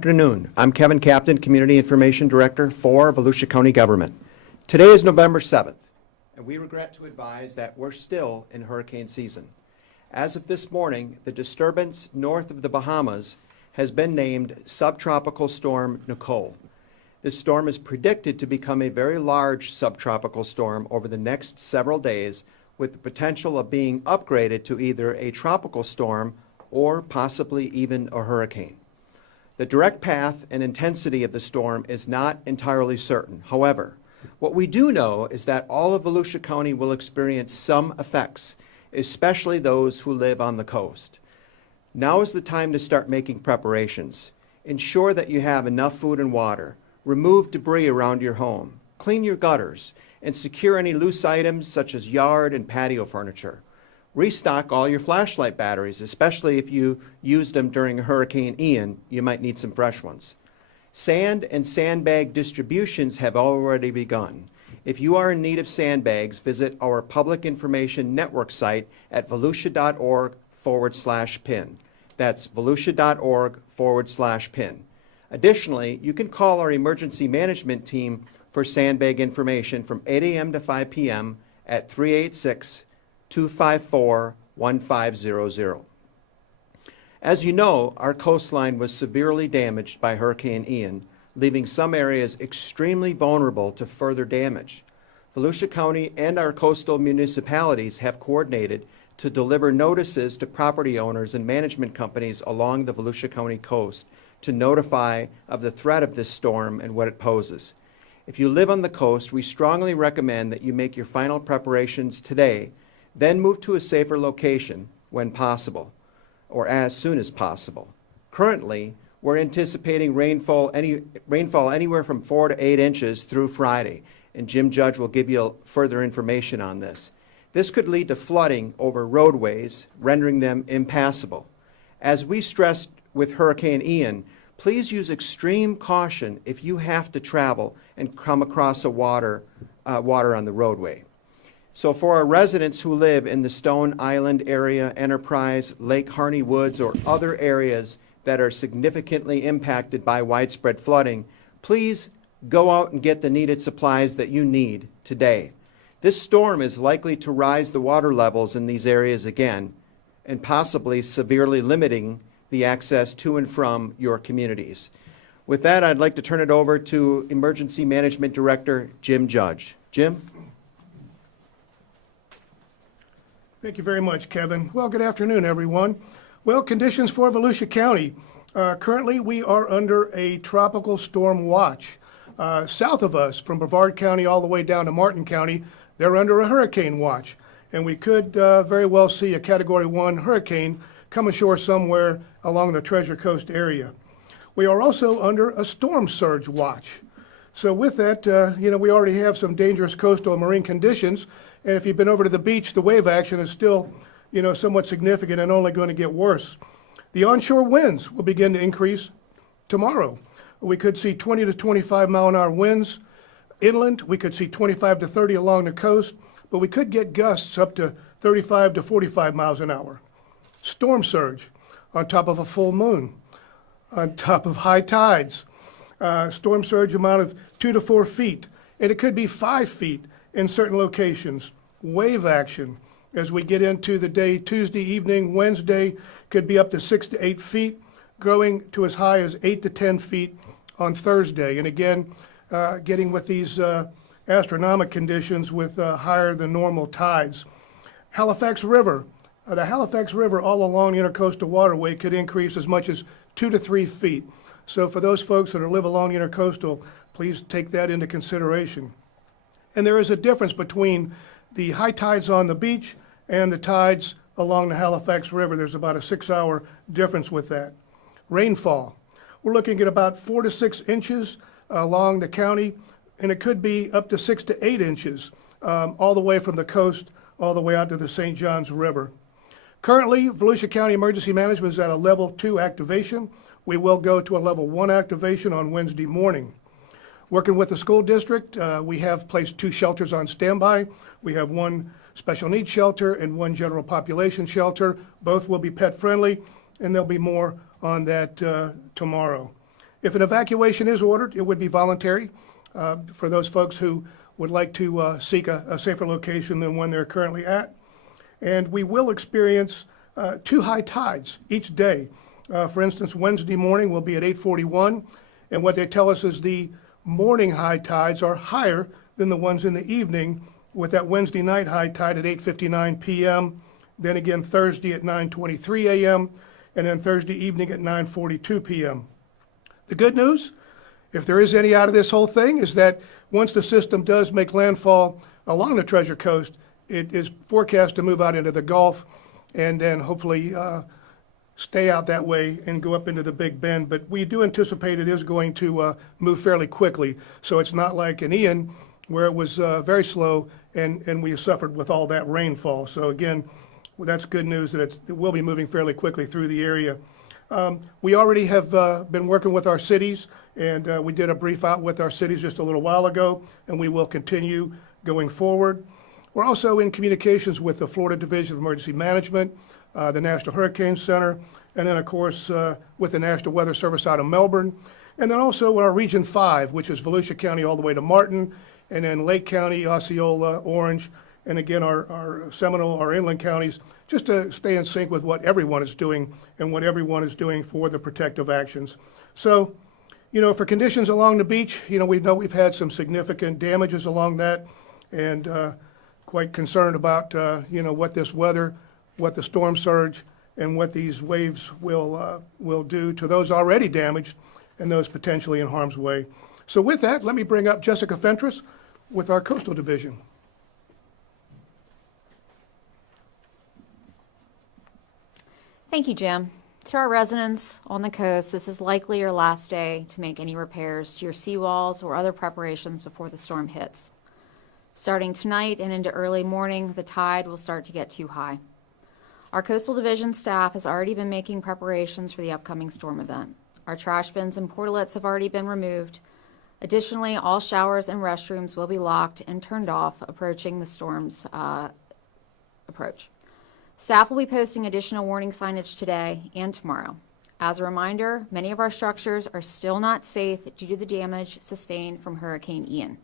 afternoon. I'm Kevin Captain, Community Information Director for Volusia County Government. Today is November 7th, and we regret to advise that we're still in hurricane season. As of this morning, the disturbance north of the Bahamas has been named Subtropical Storm Nicole. This storm is predicted to become a very large subtropical storm over the next several days, with the potential of being upgraded to either a tropical storm or possibly even a hurricane. The direct path and intensity of the storm is not entirely certain. However, what we do know is that all of Volusia County will experience some effects, especially those who live on the coast. Now is the time to start making preparations. Ensure that you have enough food and water. Remove debris around your home. Clean your gutters and secure any loose items such as yard and patio furniture. Restock all your flashlight batteries, especially if you used them during Hurricane Ian. You might need some fresh ones. Sand and sandbag distributions have already begun. If you are in need of sandbags, visit our Public Information Network site at volusia.org/pin. That's volusia.org/pin. Additionally, you can call our emergency management team for sandbag information from 8 a.m. to 5 p.m. at 386-254-1500. As you know, our coastline was severely damaged by Hurricane Ian, leaving some areas extremely vulnerable to further damage. Volusia County and our coastal municipalities have coordinated to deliver notices to property owners and management companies along the Volusia County coast to notify of the threat of this storm and what it poses. If you live on the coast, we strongly recommend that you make your final preparations today, then move to a safer location when possible, or as soon as possible. Currently, we're anticipating rainfall anywhere from 4 to 8 inches through Friday, and Jim Judge will give you further information on this. This could lead to flooding over roadways, rendering them impassable. As we stressed with Hurricane Ian, please use extreme caution if you have to travel and come across water on the roadway. So for our residents who live in the Stone Island area, Enterprise, Lake Harney Woods, or other areas that are significantly impacted by widespread flooding, please go out and get the needed supplies that you need today. This storm is likely to rise the water levels in these areas again, and possibly severely limiting the access to and from your communities. With that, I'd like to turn it over to Emergency Management Director Jim Judge. Jim? Thank you very much, Kevin. Well, good afternoon, everyone. Well, conditions for Volusia County. Currently, we are under a tropical storm watch. South of us, from Brevard County all the way down to Martin County, they're under a hurricane watch. And we could very well see a Category 1 hurricane come ashore somewhere along the Treasure Coast area. We are also under a storm surge watch. So with that, we already have some dangerous coastal and marine conditions. And if you've been over to the beach, the wave action is still, somewhat significant and only going to get worse. The onshore winds will begin to increase tomorrow. We could see 20 to 25 mile an hour winds. Inland, we could see 25 to 30 along the coast, but we could get gusts up to 35 to 45 miles an hour. Storm surge on top of a full moon, on top of high tides. Storm surge amount of 2 to 4 feet, and it could be 5 feet in certain locations. Wave action as we get into the day Tuesday evening, Wednesday could be up to 6 to 8 feet, growing to as high as 8 to 10 feet on Thursday. And again, getting with these astronomical conditions with higher than normal tides. Halifax River. The Halifax River all along the intercoastal waterway could increase as much as 2 to 3 feet. So for those folks that live along the intercoastal, please take that into consideration. And there is a difference between the high tides on the beach and the tides along the Halifax River. There's about a 6-hour difference with that. Rainfall. We're looking at about 4 to 6 inches along the county, and it could be up to 6 to 8 inches all the way from the coast all the way out to the St. Johns River. Currently, Volusia County Emergency Management is at a level 2 activation. We will go to a level 1 activation on Wednesday morning. Working with the school district, we have placed 2 shelters on standby. We have 1 special needs shelter and 1 general population shelter. Both will be pet friendly, and there'll be more on that tomorrow. If an evacuation is ordered, it would be voluntary for those folks who would like to seek a safer location than one they're currently at. And we will experience 2 high tides each day. For instance, Wednesday morning will be at 8:41, and what they tell us is the morning high tides are higher than the ones in the evening, with that Wednesday night high tide at 8:59 p.m., then again Thursday at 9:23 a.m., and then Thursday evening at 9:42 p.m. The good news, if there is any out of this whole thing, is that once the system does make landfall along the Treasure Coast, it is forecast to move out into the Gulf and then hopefully stay out that way and go up into the Big Bend. But we do anticipate it is going to move fairly quickly. So it's not like an Ian where it was very slow and we suffered with all that rainfall. So again, that's good news that it will be moving fairly quickly through the area. We already have been working with our cities, and we did a brief out with our cities just a little while ago, and we will continue going forward. We're also in communications with the Florida Division of Emergency Management, the National Hurricane Center, and then, of course, with the National Weather Service out of Melbourne, and then also our Region 5, which is Volusia County all the way to Martin, and then Lake County, Osceola, Orange, and again, our Seminole, our inland counties, just to stay in sync with what everyone is doing and what everyone is doing for the protective actions. So, for conditions along the beach, we know we've had some significant damages along that, and quite concerned about, what this weather, what the storm surge, and what these waves will do to those already damaged and those potentially in harm's way. So with that, let me bring up Jessica Fentress with our Coastal Division. Thank you, Jim. To our residents on the coast, this is likely your last day to make any repairs to your seawalls or other preparations before the storm hits. Starting tonight and into early morning, the tide will start to get too high. Our Coastal Division staff has already been making preparations for the upcoming storm event. Our trash bins and portalets have already been removed. Additionally, all showers and restrooms will be locked and turned off approaching the storm's approach. Staff will be posting additional warning signage today and tomorrow. As a reminder, many of our structures are still not safe due to the damage sustained from Hurricane Ian.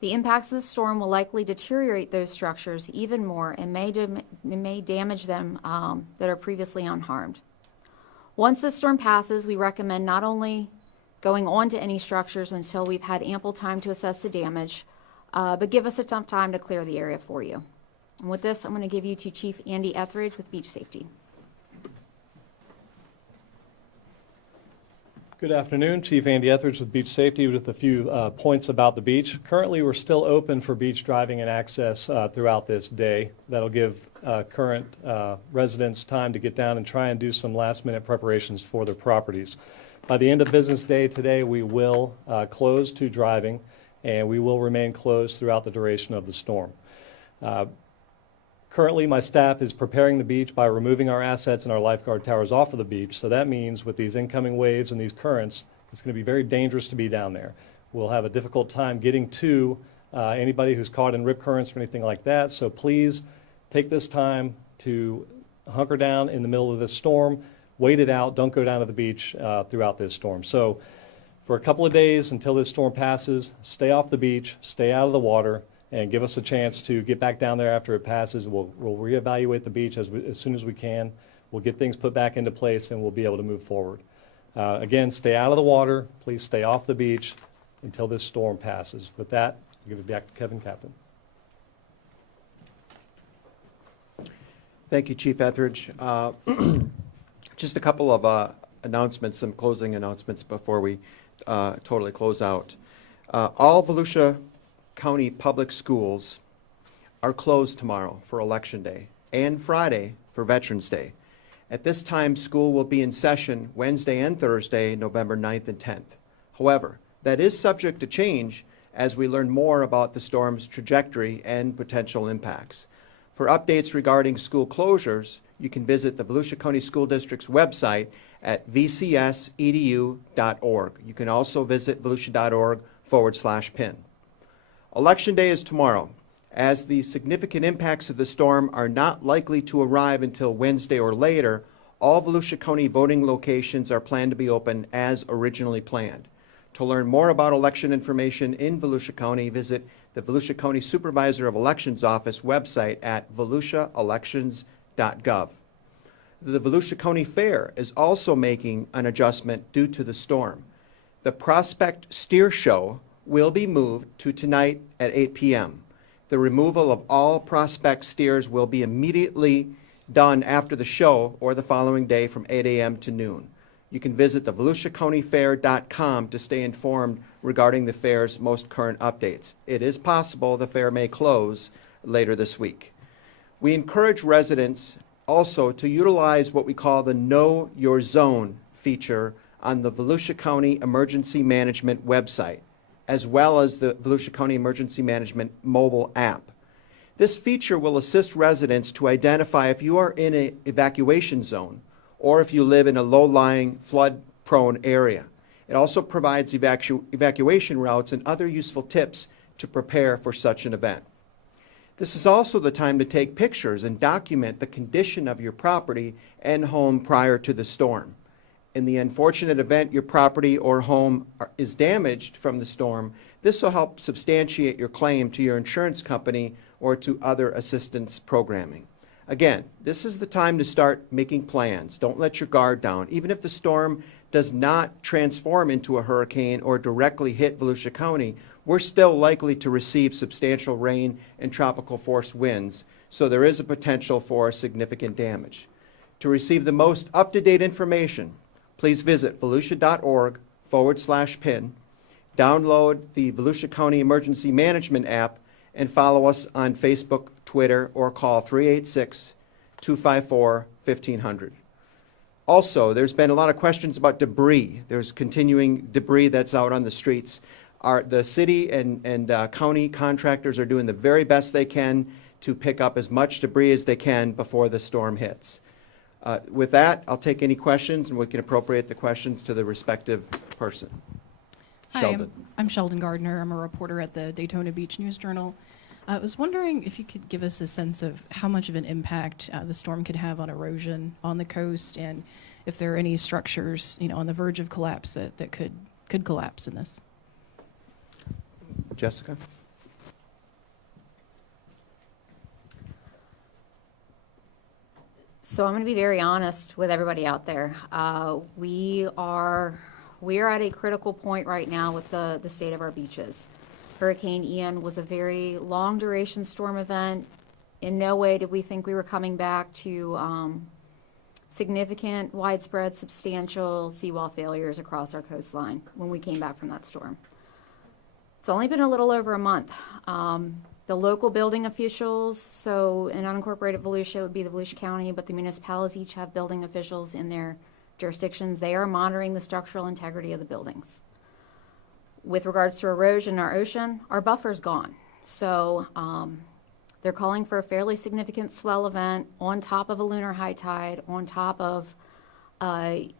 The impacts of the storm will likely deteriorate those structures even more and may damage them that are previously unharmed. Once the storm passes, we recommend not only going on to any structures until we've had ample time to assess the damage, but give us enough time to clear the area for you. And with this, I'm going to give you to Chief Andy Etheridge with Beach Safety. Good afternoon, Chief Andy Etheridge with Beach Safety with a few points about the beach. Currently, we're still open for beach driving and access throughout this day. That'll give current residents time to get down and try and do some last-minute preparations for their properties. By the end of business day today, we will close to driving, and we will remain closed throughout the duration of the storm. Currently, my staff is preparing the beach by removing our assets and our lifeguard towers off of the beach. So that means with these incoming waves and these currents, it's going to be very dangerous to be down there. We'll have a difficult time getting to anybody who's caught in rip currents or anything like that. So please take this time to hunker down in the middle of this storm, wait it out, don't go down to the beach throughout this storm. So for a couple of days until this storm passes, stay off the beach, stay out of the water, and give us a chance to get back down there after it passes. We'll reevaluate the beach as soon as we can. We'll get things put back into place, and we'll be able to move forward. Again, stay out of the water. Please stay off the beach until this storm passes. With that, I'll give it back to Kevin Captain. Thank you, Chief Etheridge. Just a couple of announcements, some closing announcements before we totally close out. All Volusia County public schools are closed tomorrow for Election Day and Friday for Veterans Day. At this time, school will be in session Wednesday and Thursday, November 9th and 10th. However, that is subject to change as we learn more about the storm's trajectory and potential impacts. For updates regarding school closures, you can visit the Volusia County School District's website at vcsedu.org. You can also visit volusia.org/pin. Election Day is tomorrow. As the significant impacts of the storm are not likely to arrive until Wednesday or later, All Volusia County voting locations are planned to be open as originally planned. To learn more about election information in Volusia County, visit the Volusia County Supervisor of Elections Office website at volusiaelections.gov. The Volusia County Fair is also making an adjustment due to the storm. The Prospect Steer Show will be moved to tonight at 8 p.m. The removal of all Prospect steers will be immediately done after the show or the following day from 8 a.m. to noon. You can visit the VolusiaCountyFair.com to stay informed regarding the fair's most current updates. It is possible the fair may close later this week. We encourage residents also to utilize what we call the Know Your Zone feature on the Volusia County Emergency Management website, as well as the Volusia County Emergency Management mobile app. This feature will assist residents to identify if you are in an evacuation zone or if you live in a low-lying, flood-prone area. It also provides evacuation routes and other useful tips to prepare for such an event. This is also the time to take pictures and document the condition of your property and home prior to the storm. In the unfortunate event your property or home is damaged from the storm, this will help substantiate your claim to your insurance company or to other assistance programming. Again, this is the time to start making plans. Don't let your guard down. Even if the storm does not transform into a hurricane or directly hit Volusia County, we're still likely to receive substantial rain and tropical force winds, so there is a potential for significant damage. To receive the most up-to-date information, please visit volusia.org/pin, download the Volusia County Emergency Management app, and follow us on Facebook, Twitter, or call 386-254-1500. Also, there's been a lot of questions about debris. There's continuing debris that's out on the streets. The city and county contractors are doing the very best they can to pick up as much debris as they can before the storm hits. With that, I'll take any questions, and we can appropriate the questions to the respective person. Hi, Sheldon. I'm Sheldon Gardner. I'm a reporter at the Daytona Beach News Journal. I was wondering if you could give us a sense of how much of an impact the storm could have on erosion on the coast, and if there are any structures, on the verge of collapse that could collapse in this. Jessica? So I'm going to be very honest with everybody out there. We are at a critical point right now with the state of our beaches. Hurricane Ian was a very long duration storm event. In no way did we think we were coming back to significant, widespread, substantial seawall failures across our coastline when we came back from that storm. It's only been a little over a month. The local building officials, so in unincorporated Volusia, it would be the Volusia County, but the municipalities each have building officials in their jurisdictions. They are monitoring the structural integrity of the buildings. With regards to erosion in our ocean, our buffer's gone. So they're calling for a fairly significant swell event on top of a lunar high tide, on top of a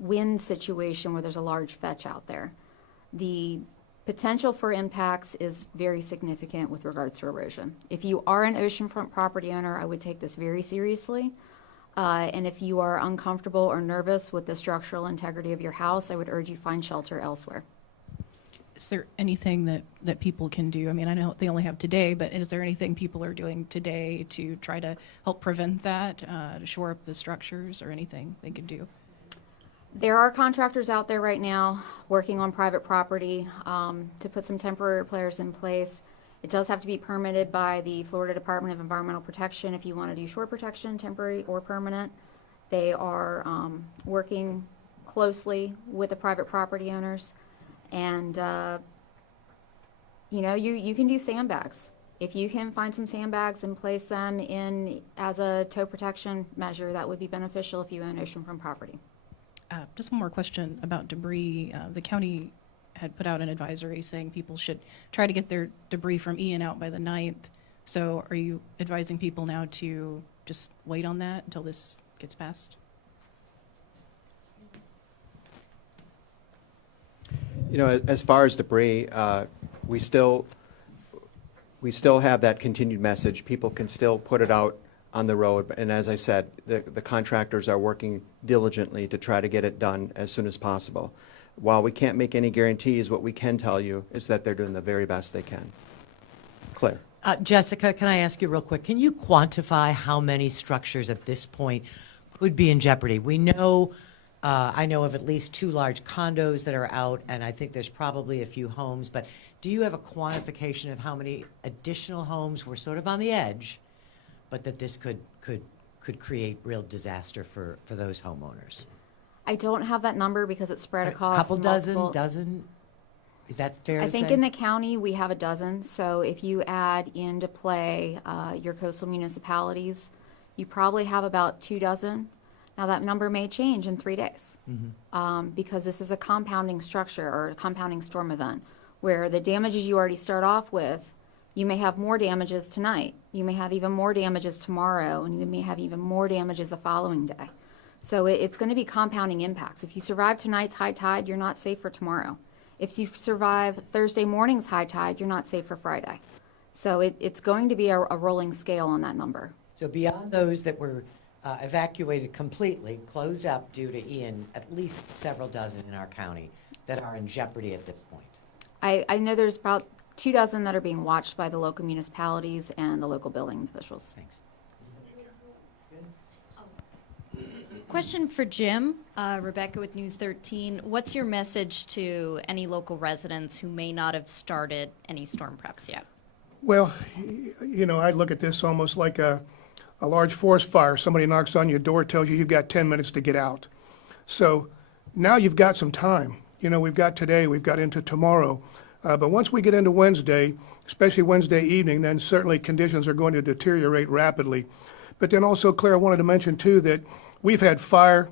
wind situation where there's a large fetch out there. The potential for impacts is very significant with regards to erosion. If you are an oceanfront property owner, I would take this very seriously. And if you are uncomfortable or nervous with the structural integrity of your house, I would urge you find shelter elsewhere. Is there anything that people can do? I mean, I know they only have today, but is there anything people are doing today to try to help prevent that, to shore up the structures, or anything they could do? There are contractors out there right now working on private property to put some temporary repairs in place. It does have to be permitted by the Florida Department of Environmental Protection if you want to do shore protection, temporary or permanent. They are working closely with the private property owners. And, you can do sandbags. If you can find some sandbags and place them in as a tow protection measure, that would be beneficial if you own oceanfront property. Just one more question about debris. The county had put out an advisory saying people should try to get their debris from Ian out by the 9th. So are you advising people now to just wait on that until this gets passed? As far as debris, we still have that continued message. People can still put it out on the road. And as I said, the contractors are working diligently to try to get it done as soon as possible. While we can't make any guarantees, what we can tell you is that they're doing the very best they can. Claire? Jessica, can I ask you real quick, can you quantify how many structures at this point could be in jeopardy? We know, I know of at least 2 large condos that are out, and I think there's probably a few homes, but do you have a quantification of how many additional homes were sort of on the edge, but that this could create real disaster for those homeowners? I don't have that number because it's spread A across couple multiple. dozen? Is that fair to I say? think in the county, we have a dozen. So if you add into play your coastal municipalities, you probably have about 2 dozen. Now, that number may change in 3 days because this is a compounding structure or a compounding storm event where the damages you already start off with, you may have more damages tonight. You may have even more damages tomorrow, and you may have even more damages the following day. So it's going to be compounding impacts. If you survive tonight's high tide, you're not safe for tomorrow. If you survive Thursday morning's high tide, you're not safe for Friday. So it's going to be a rolling scale on that number. So beyond those that were evacuated completely, closed up due to Ian, at least several dozen in our county that are in jeopardy at this point. I know there's about 2 dozen that are being watched by the local municipalities and the local building officials. Thanks. Question for Jim. Rebecca with News 13. What's your message to any local residents who may not have started any storm preps yet? Well, you know, I look at this almost like a large forest fire. Somebody knocks on your door, tells you you've got 10 minutes to get out. So now you've got some time. You know, we've got today, we've got into tomorrow. But once we get into Wednesday, especially Wednesday evening, then certainly conditions are going to deteriorate rapidly. But then also, Claire, I wanted to mention too that we've had fire,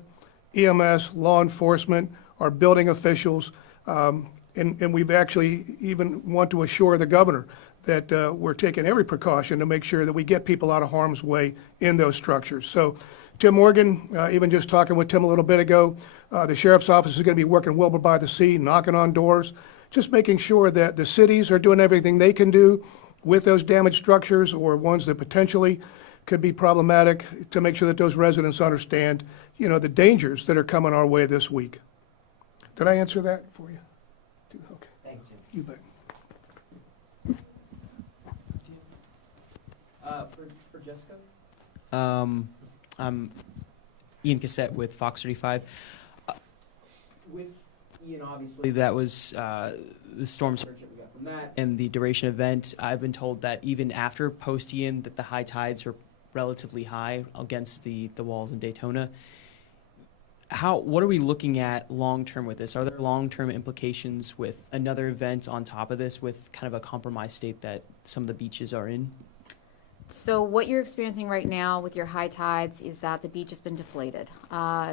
EMS, law enforcement, our building officials, and we've actually even want to assure the governor that we're taking every precaution to make sure that we get people out of harm's way in those structures. So Tim Morgan, even just talking with Tim a little bit ago, the sheriff's office is going to be working Wilbur by the Sea, knocking on doors, just making sure that the cities are doing everything they can do with those damaged structures or ones that potentially could be problematic to make sure that those residents understand, you know, the dangers that are coming our way this week. Did I answer that for you? Okay, Thanks, Jim. you bet. For Jessica? I'm Ian Cassette with Fox 35. With Ian, obviously, that was the storm surge that we got from that and the duration event. I've been told that even after post-Ian, that the high tides were relatively high against the walls in Daytona. What are we looking at long-term with this? Are there long-term implications with another event on top of this with kind of a compromised state that some of the beaches are in? So what you're experiencing right now with your high tides is that the beach has been deflated.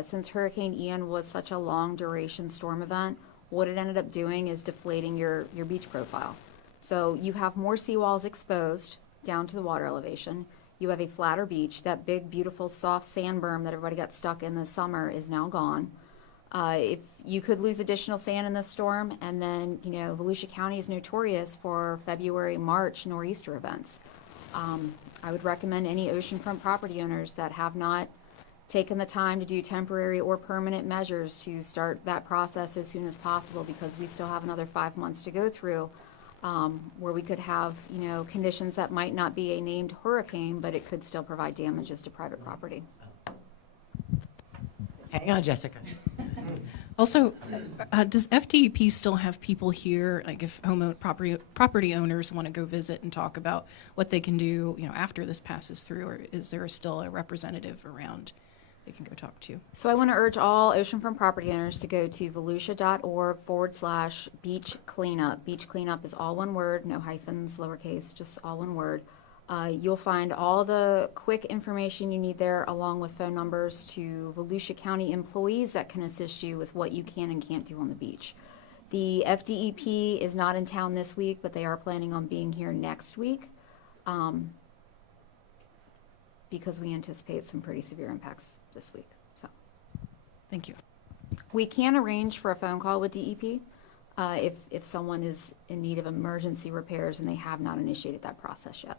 Since Hurricane Ian was such a long duration storm event, what it ended up doing is deflating your beach profile. So you have more seawalls exposed down to the water elevation. You have a flatter beach. That big, beautiful, soft sand berm that everybody got stuck in this summer is now gone. If you could lose additional sand in this storm, and then, you know, Volusia County is notorious for February, March nor'easter events. I would recommend any oceanfront property owners that have not taken the time to do temporary or permanent measures to start that process as soon as possible, because we still have another 5 months to go through, where we could have, you know, conditions that might not be a named hurricane, but it could still provide damages to private property. Hang on, Jessica. Also, does FDEP still have people here, like if property owners want to go visit and talk about what they can do, you know, after this passes through, or is there still a representative around they can go talk to? So I want to urge all oceanfront property owners to go to volusia.org/beach cleanup. Beach cleanup is all one word, no hyphens, lowercase, just all one word. You'll find all the quick information you need there, along with phone numbers to Volusia County employees that can assist you with what you can and can't do on the beach. The FDEP is not in town this week, but they are planning on being here next week, because we anticipate some pretty severe impacts this week. So Thank you. we can arrange for a phone call with DEP if someone is in need of emergency repairs and they have not initiated that process yet.